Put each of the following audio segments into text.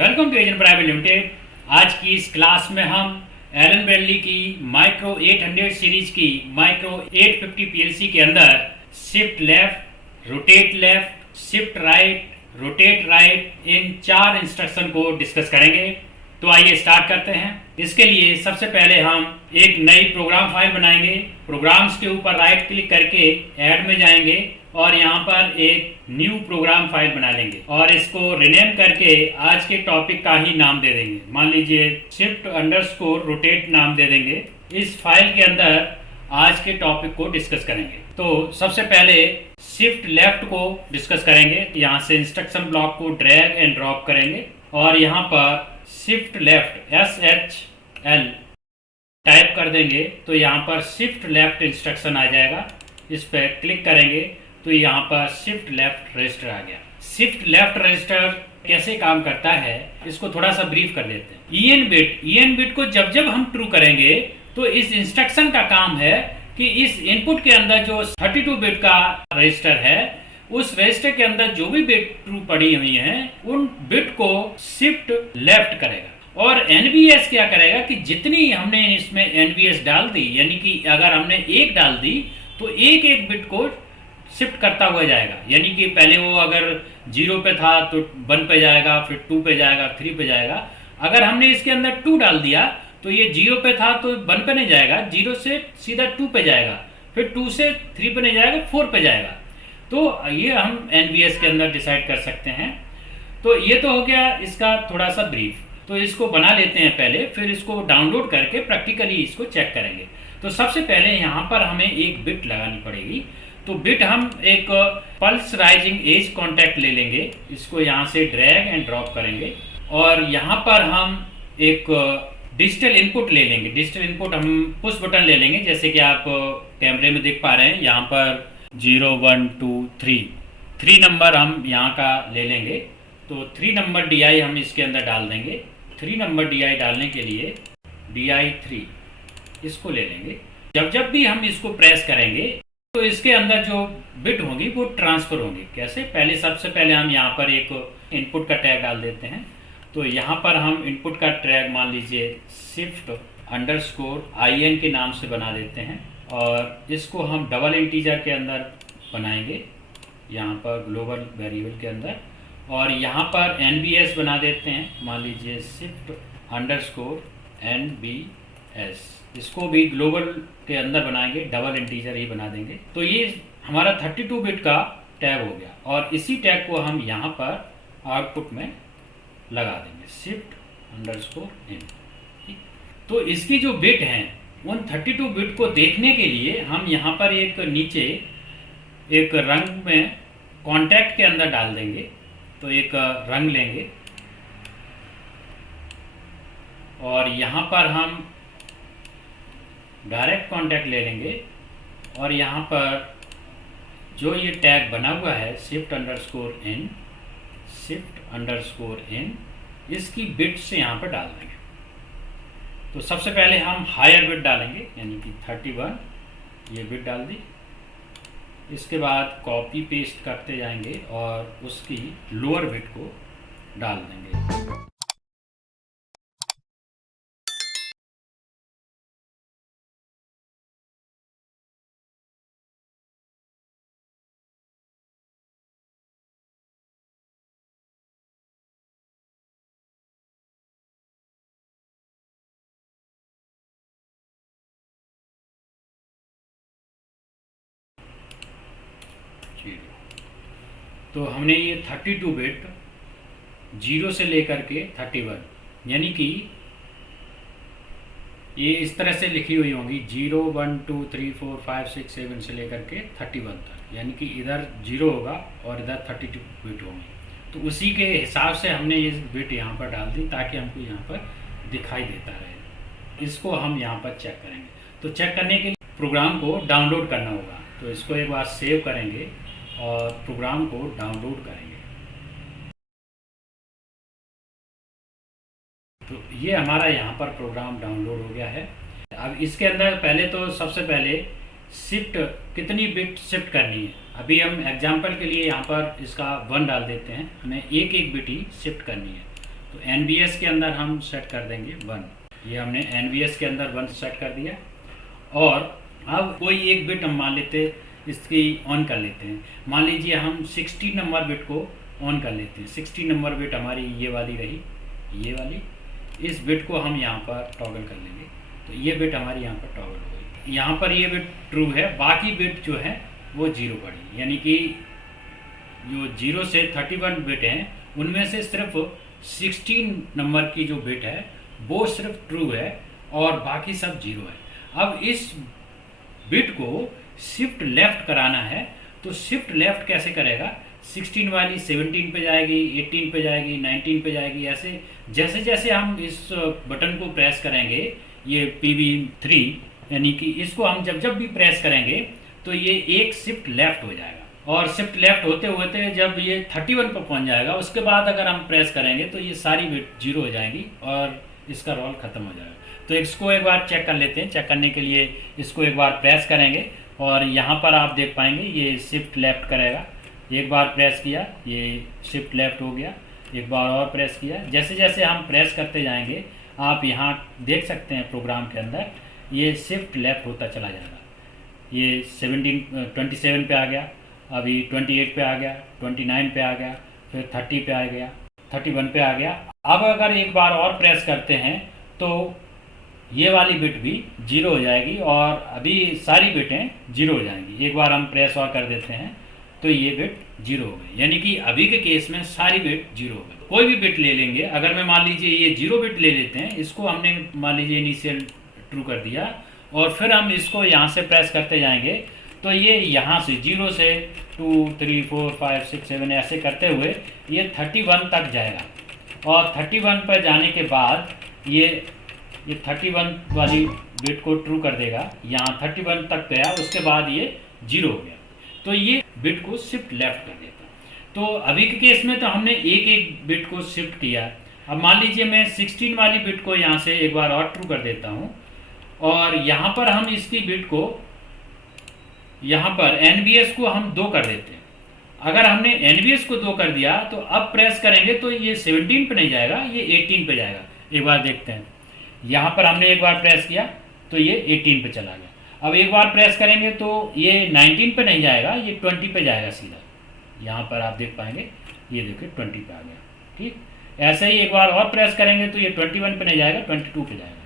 Welcome to agent private limited. आज की इस क्लास में हम एलन ब्रैडली की माइक्रो 800 सीरीज की माइक्रो 850 पीएलसी के अंदर shift left, shift right, rotate right इन 4 इंस्ट्रक्शन को डिस्कस करेंगे। तो आइए स्टार्ट करते हैं। इसके लिए सबसे पहले हम एक नई प्रोग्राम फाइल बनाएंगे। प्रोग्राम्स के ऊपर राइट क्लिक करके ऐड में जाएंगे और यहाँ पर एक न्यू प्रोग्राम फाइल बना लेंगे और इसको रिनेम करके आज के टॉपिक का ही नाम दे देंगे। मान लीजिए शिफ्ट अंडरस्कोर रोटेट नाम दे देंगे। इस फाइल के अंदर आज के टॉपिक को डिस्कस करेंगे। तो सबसे पहले शिफ्ट लेफ्ट को डिस्कस करेंगे। यहाँ से इंस्ट्रक्शन ब्लॉक को ड्रैग एंड ड्रॉप करेंगे और यहाँ पर शिफ्ट लेफ्ट SHL टाइप कर देंगे तो यहाँ पर शिफ्ट लेफ्ट इंस्ट्रक्शन आ जाएगा। इस पर क्लिक करेंगे तो यहाँ पर शिफ्ट लेफ्ट रजिस्टर आ गया। शिफ्ट लेफ्ट रजिस्टर कैसे काम करता है इसको थोड़ा सा ब्रीफ कर लेते हैं। EN बिट को जब जब हम ट्रू करेंगे तो इस इंस्ट्रक्शन का काम है कि इस इनपुट के अंदर जो 32 बिट का रजिस्टर है उस रजिस्टर के अंदर जो भी बिट ट्रू पड़ी हुई हैं उन बिट को शिफ्ट लेफ्ट करेगा। और NVS क्या करेगा कि जितनी हमने इसमें NVS डाल दी, यानी कि अगर हमने 1 डाल दी तो एक एक बिट को शिफ्ट करता हुआ जाएगा। यानी कि पहले वो अगर 0 पे था तो 1 पे जाएगा, फिर 2 पे जाएगा, 3 पे जाएगा। अगर हमने इसके अंदर 2 डाल दिया तो ये 0 पे था तो 1 पे नहीं जाएगा, 0 से सीधा 2 पे जाएगा, फिर 2 से 3 पे नहीं जाएगा, 4 पे जाएगा। तो ये हम NVS के अंदर डिसाइड कर सकते हैं। तो ये तो हो गया इसका थोड़ा सा ब्रीफ। तो इसको बना लेते हैं पहले, फिर इसको डाउनलोड करके प्रैक्टिकली इसको चेक करेंगे। तो सबसे पहले यहाँ पर हमें एक बिट लगानी पड़ेगी। तो बिट हम एक पल्स राइजिंग एज कॉन्टैक्ट ले लेंगे। इसको यहाँ से ड्रैग एंड ड्रॉप करेंगे और यहाँ पर हम एक डिजिटल इनपुट ले लेंगे। डिजिटल इनपुट हम पुश बटन ले लेंगे, जैसे कि आप कैमरे में देख पा रहे हैं। यहाँ पर 0 1 2 3 नंबर हम यहाँ का ले लेंगे। तो 3 नंबर DI हम इसके अंदर डाल देंगे। 3 नंबर DI डालने के लिए DI 3 इसको ले लेंगे। जब भी हम इसको प्रेस करेंगे तो इसके अंदर जो बिट होंगी वो ट्रांसफ़र होंगी। कैसे? सबसे पहले हम यहाँ पर एक इनपुट का टैग डाल देते हैं। तो यहाँ पर हम इनपुट का टैग मान लीजिए शिफ्ट अंडरस्कोर IN के नाम से बना देते हैं और इसको हम डबल इंटीजर के अंदर बनाएंगे, यहाँ पर ग्लोबल वेरिएबल के अंदर। और यहाँ पर NVS बना देते हैं, मान लीजिए शिफ्ट अंडरस्कोर NBS। इसको भी ग्लोबल के अंदर बनाएंगे, डबल इंटीजर ही बना देंगे। तो ये हमारा 32 बिट का टैग हो गया और इसी टैग को हम यहाँ पर आउटपुट में लगा देंगे, शिफ्ट अंडरस्कोर N। तो इसकी जो बिट हैं उन 32 बिट को देखने के लिए हम यहाँ पर एक नीचे एक रंग में कॉन्टैक्ट के अंदर डाल देंगे। तो एक रंग लेंगे और यहाँ पर हम डायरेक्ट कॉन्टैक्ट ले लेंगे और यहाँ पर जो ये टैग बना हुआ है शिफ्ट अंडरस्कोर N, इसकी बिट से यहाँ पर डाल देंगे। तो सबसे पहले हम हायर बिट डालेंगे, यानी कि 31 ये बिट डाल दी। इसके बाद कॉपी पेस्ट करते जाएंगे और उसकी लोअर बिट को डाल देंगे। तो हमने ये 32 बिट 0 से लेकर के 31, यानी कि ये इस तरह से लिखी हुई होंगी 0 1 2 3 4 5 6 7 से लेकर के 31 तक, यानी कि इधर 0 होगा और इधर 32 बिट होंगी। तो उसी के हिसाब से हमने ये बिट यहाँ पर डाल दी ताकि हमको यहाँ पर दिखाई देता रहे। इसको हम यहाँ पर चेक करेंगे। तो चेक करने के लिए प्रोग्राम को डाउनलोड करना होगा। तो इसको एक बार सेव करेंगे और प्रोग्राम को डाउनलोड करेंगे। तो ये हमारा यहाँ पर प्रोग्राम डाउनलोड हो गया है। अब इसके अंदर पहले तो सबसे पहले शिफ्ट कितनी बिट शिफ्ट करनी है। अभी हम एग्जांपल के लिए यहाँ पर इसका 1 डाल देते हैं, हमें एक एक बिट ही शिफ्ट करनी है। तो NVS के अंदर हम सेट कर देंगे 1। ये हमने NVS के अंदर 1 सेट कर दिया। और अब कोई एक बिट हम मान लेते इसकी ऑन कर लेते हैं। मान लीजिए हम 16 नंबर बिट को ऑन कर लेते हैं। 16 नंबर बिट हमारी ये वाली रही, ये वाली। इस बिट को हम यहाँ पर टॉगल कर लेंगे, तो ये बिट हमारी यहाँ पर टॉगल हो गई। यहाँ पर ये बिट ट्रू है, बाकी बिट जो है वो 0 पड़ी, यानी कि जो 0 से 31 बिट हैं उनमें से सिर्फ 16 नंबर की जो बिट है वो सिर्फ ट्रू है और बाकी सब 0 है। अब इस बिट को शिफ्ट लेफ्ट कराना है, तो शिफ्ट लेफ्ट कैसे करेगा? 16 वाली 17 पे जाएगी, 18 पे जाएगी, 19 पे जाएगी। ऐसे जैसे जैसे हम इस बटन को प्रेस करेंगे, ये PB3, यानी कि इसको हम जब जब भी प्रेस करेंगे तो ये एक शिफ्ट लेफ्ट हो जाएगा। और शिफ्ट लेफ्ट होते होते जब ये 31 पर पहुंच जाएगा, उसके बाद अगर हम प्रेस करेंगे तो ये सारी बिट 0 हो जाएंगी और इसका रोल ख़त्म हो जाएगा। तो इसको एक बार चेक कर लेते हैं। चेक करने के लिए इसको एक बार प्रेस करेंगे और यहाँ पर आप देख पाएंगे ये शिफ्ट लेफ्ट करेगा। एक बार प्रेस किया, ये शिफ्ट लेफ्ट हो गया। एक बार और प्रेस किया। जैसे जैसे हम प्रेस करते जाएंगे आप यहाँ देख सकते हैं प्रोग्राम के अंदर ये शिफ्ट लेफ्ट होता चला जाएगा। ये 27 पे आ गया, अभी 28 पे आ गया, 29 पे आ गया, फिर 30 पे आ गया, 31 पे आ गया। अब अगर एक बार और प्रेस करते हैं तो ये वाली बिट भी 0 हो जाएगी और अभी सारी बिटें 0 हो जाएंगी। एक बार हम प्रेस और कर देते हैं तो ये बिट 0 हो गई, यानी कि अभी के केस में सारी बिट 0 हो गई। कोई भी बिट ले लेंगे, अगर मैं मान लीजिए ये 0 बिट ले लेते हैं, इसको हमने मान लीजिए इनिशियल ट्रू कर दिया और फिर हम इसको यहाँ से प्रेस करते जाएंगे तो ये यहाँ से 0 से 2 3 4 5 6 7 ऐसे करते हुए ये 31 तक जाएगा। और 31 पर जाने के बाद ये 31 वाली बिट को ट्रू कर देगा। यहाँ 31 तक गया, उसके बाद ये 0 हो गया, तो ये बिट को शिफ्ट लेफ्ट कर देता। तो अभी के केस में तो हमने एक एक बिट को शिफ्ट किया। अब मान लीजिए मैं 16 वाली बिट को यहाँ से एक बार और ट्रू कर देता हूँ और यहाँ पर हम इसकी बिट को, यहाँ पर NVS को हम 2 कर देते हैं। अगर हमने NVS को 2 कर दिया तो अब प्रेस करेंगे तो ये 17 पे नहीं जाएगा, ये 18 पे जाएगा। एक बार देखते हैं, यहाँ पर हमने एक बार प्रेस किया तो ये 18 पे चला गया। अब एक बार प्रेस करेंगे तो ये 19 पे नहीं जाएगा, ये 20 पे जाएगा सीधा। यहाँ पर आप देख पाएंगे, ये देखिए 20 पे आ गया। ठीक, ऐसे ही एक बार और प्रेस करेंगे तो ये 21 पे नहीं जाएगा, 22 पे जाएगा,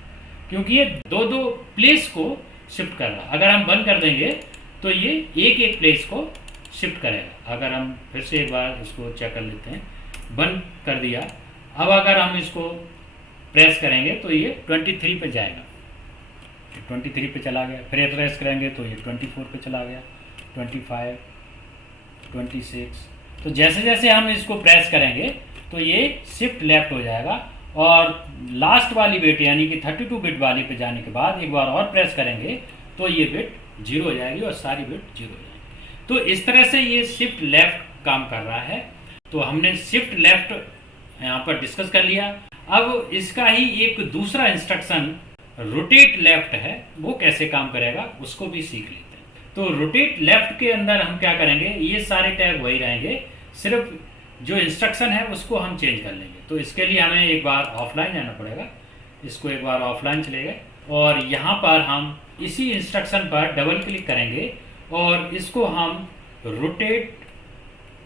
क्योंकि ये दो प्लेस को शिफ्ट कर रहा है। अगर हम बंद कर देंगे तो ये एक एक प्लेस को शिफ्ट करेगा। अगर हम फिर से एक बार इसको चेक कर लेते हैं, बंद कर दिया। अब अगर हम इसको प्रेस करेंगे तो ये 23 पे जाएगा, 23 पे चला गया। फिर प्रेस करेंगे तो ये 24 पे चला गया, 25, 26। तो जैसे जैसे हम इसको प्रेस करेंगे तो ये शिफ्ट लेफ्ट हो जाएगा और लास्ट वाली बिट यानी कि 32 बिट वाली पे जाने के बाद एक बार और प्रेस करेंगे तो ये बिट 0 हो जाएगी और सारी बिट 0 हो जाएगी। तो इस तरह से ये शिफ्ट लेफ्ट काम कर रहा है। तो हमने शिफ्ट लेफ्ट यहाँ पर डिस्कस कर लिया। अब इसका ही एक दूसरा इंस्ट्रक्शन रोटेट लेफ्ट है, वो कैसे काम करेगा उसको भी सीख लेते हैं। तो रोटेट लेफ्ट के अंदर हम क्या करेंगे, ये सारे टैग वही रहेंगे, सिर्फ जो इंस्ट्रक्शन है उसको हम चेंज कर लेंगे। तो इसके लिए हमें एक बार ऑफलाइन जाना पड़ेगा। इसको एक बार ऑफलाइन चले गए और यहाँ पर हम इसी इंस्ट्रक्शन पर डबल क्लिक करेंगे और इसको हम रोटेट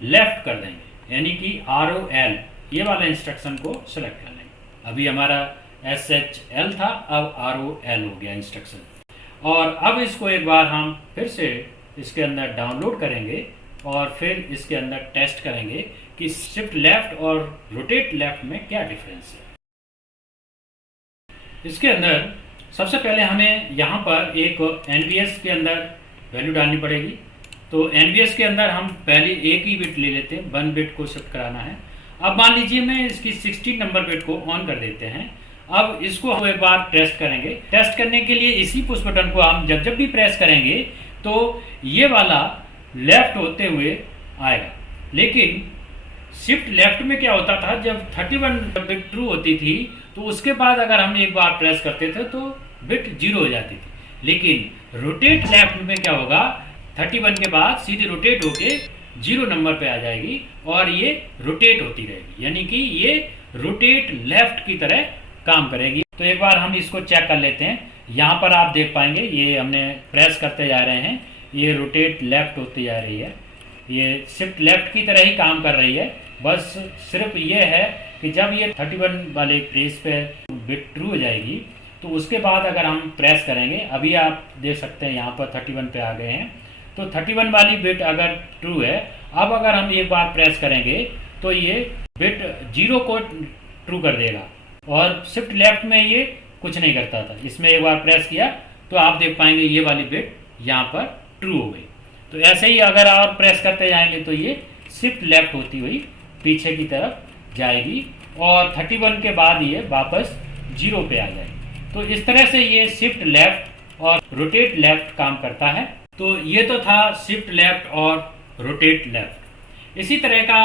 लेफ्ट कर देंगे, यानी कि ROL ये वाला इंस्ट्रक्शन को सेलेक्ट कर लेंगे। अभी हमारा SHL था, अब ROL हो गया इंस्ट्रक्शन। और अब इसको एक बार हम फिर से इसके अंदर डाउनलोड करेंगे और फिर इसके अंदर टेस्ट करेंगे कि शिफ्ट लेफ्ट और रोटेट लेफ्ट में क्या डिफरेंस है। इसके अंदर सबसे पहले हमें यहाँ पर एक NVS के अंदर वैल्यू डालनी पड़ेगी। तो NVS के अंदर हम पहले एक ही बिट ले लेते हैं, 1 बिट को शिफ्ट कराना है। अब मान लीजिए मैं इसकी 16 नंबर बिट को ऑन कर देते हैं। अब इसको हम एक बार टेस्ट करेंगे। टेस्ट करने के लिए इसी पुश बटन को हम जब जब भी प्रेस करेंगे तो ये वाला लेफ्ट होते हुए आएगा। लेकिन शिफ्ट लेफ्ट में क्या होता था, जब 31 बिट ट्रू होती थी तो उसके बाद अगर हम एक बार प्रेस करते थे तो बिट 0 हो जाती थी। लेकिन रोटेट लेफ्ट में क्या होगा, 31 के बाद सीधे रोटेट होके 0 नंबर पे आ जाएगी और ये रोटेट होती रहेगी, यानी कि ये रोटेट लेफ्ट की तरह काम करेगी। तो एक बार हम इसको चेक कर लेते हैं। यहाँ पर आप देख पाएंगे ये हमने प्रेस करते जा रहे हैं, ये रोटेट लेफ्ट होती जा रही है, ये शिफ्ट लेफ्ट की तरह ही काम कर रही है। बस सिर्फ ये है कि जब ये 31 वाले प्रेस पे बिट ट्रू हो जाएगी तो उसके बाद अगर हम प्रेस करेंगे, अभी आप देख सकते हैं यहाँ पर 31 पे आ गए हैं, तो 31 वाली बिट अगर ट्रू है, अब अगर हम एक बार प्रेस करेंगे तो ये बिट 0 को ट्रू कर देगा और शिफ्ट लेफ्ट में ये कुछ नहीं करता था। इसमें एक बार प्रेस किया तो आप देख पाएंगे ये वाली बिट यहाँ पर ट्रू हो गई। तो ऐसे ही अगर और प्रेस करते जाएंगे तो ये शिफ्ट लेफ्ट होती हुई पीछे की तरफ जाएगी और 31 के बाद ये वापस 0 पे आ जाएगी। तो इस तरह से ये शिफ्ट लेफ्ट और रोटेट लेफ्ट काम करता है। तो ये तो था शिफ्ट लेफ्ट और रोटेट लेफ्ट। इसी तरह का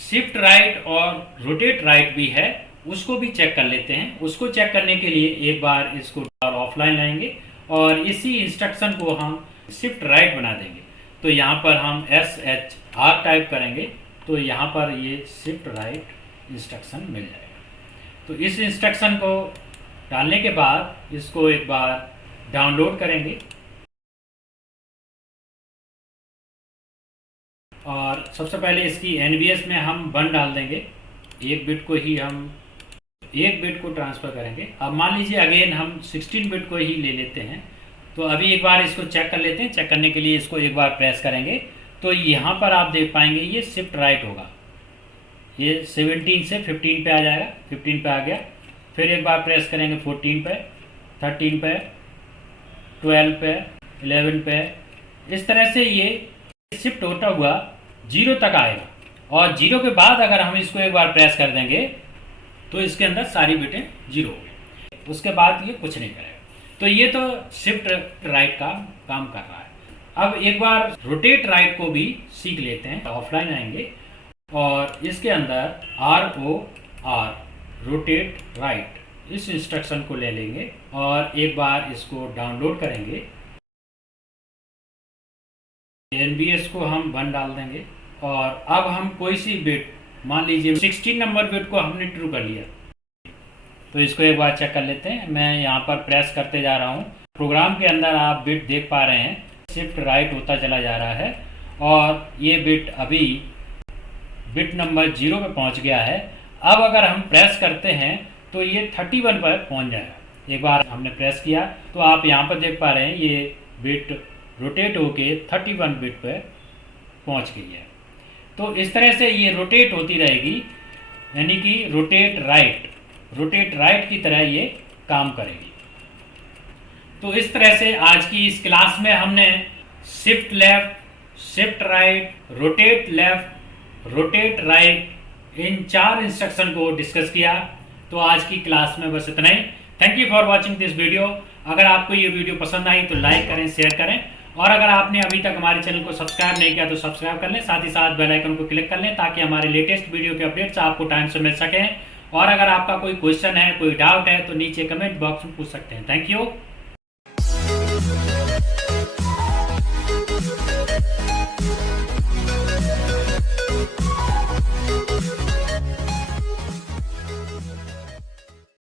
शिफ्ट राइट और रोटेट राइट भी है, उसको भी चेक कर लेते हैं। उसको चेक करने के लिए एक बार इसको ऑफलाइन लाएंगे और इसी इंस्ट्रक्शन को हम शिफ्ट राइट बना देंगे। तो यहाँ पर हम SHR टाइप करेंगे तो यहाँ पर ये शिफ्ट राइट इंस्ट्रक्शन मिल जाएगा। तो इस इंस्ट्रक्शन को डालने के बाद इसको एक बार डाउनलोड करेंगे और सबसे पहले इसकी NVS में हम 1 डाल देंगे। एक बिट को ही हम एक बिट को ट्रांसफ़र करेंगे। अब मान लीजिए अगेन हम 16 बिट को ही ले लेते हैं। तो अभी एक बार इसको चेक कर लेते हैं। चेक करने के लिए इसको एक बार प्रेस करेंगे तो यहाँ पर आप देख पाएंगे ये शिफ्ट राइट होगा, ये 17 से 15 पे आ जाएगा, 15 पे आ गया। फिर एक बार प्रेस करेंगे 14 पे, 13 पे, 12 पे, 11 पे। इस तरह से ये शिफ्ट होता हुआ 0 तक आएगा और 0 के बाद अगर हम इसको एक बार प्रेस कर देंगे तो इसके अंदर सारी बिटें 0 हो गई। उसके बाद ये कुछ नहीं करेगा। तो ये तो शिफ्ट राइट का काम कर रहा है। अब एक बार रोटेट राइट को भी सीख लेते हैं। ऑफलाइन आएंगे और इसके अंदर ROR रोटेट राइट इस इंस्ट्रक्शन को ले लेंगे और एक बार इसको डाउनलोड करेंगे। NVS को हम 1 डाल देंगे और अब हम कोई सी बिट, मान लीजिए 16 नंबर बिट को हमने ट्रू कर लिया, तो इसको एक बार चेक कर लेते हैं। मैं यहाँ पर प्रेस करते जा रहा हूँ। प्रोग्राम के अंदर आप बिट देख पा रहे हैं शिफ्ट राइट होता चला जा रहा है और ये बिट अभी बिट नंबर 0 पे पहुँच गया है। अब अगर हम प्रेस करते हैं तो ये 31 पर पहुँच जाएगा। एक बार हमने प्रेस किया तो आप यहाँ पर देख पा रहे हैं ये बिट रोटेट होके 31 बिट पर पहुँच गई है। तो इस तरह से ये रोटेट होती रहेगी, यानी कि रोटेट राइट की तरह ये काम करेगी। तो इस तरह से आज की इस क्लास में हमने shift left, shift right, rotate left, rotate right इन 4 इंस्ट्रक्शन को डिस्कस किया। तो आज की क्लास में बस इतना ही। Thank you for watching this video. अगर आपको ये वीडियो पसंद आई तो लाइक करें, शेयर करें और अगर आपने अभी तक हमारे चैनल को सब्सक्राइब नहीं किया तो सब्सक्राइब कर लें, साथ ही साथ बेल आइकन को क्लिक कर लें ताकि हमारे लेटेस्ट वीडियो के अपडेट्स आपको टाइम से मिल सकें। और अगर आपका कोई क्वेश्चन है, कोई डाउट है तो नीचे कमेंट बॉक्स में पूछ सकते हैं। Thank you.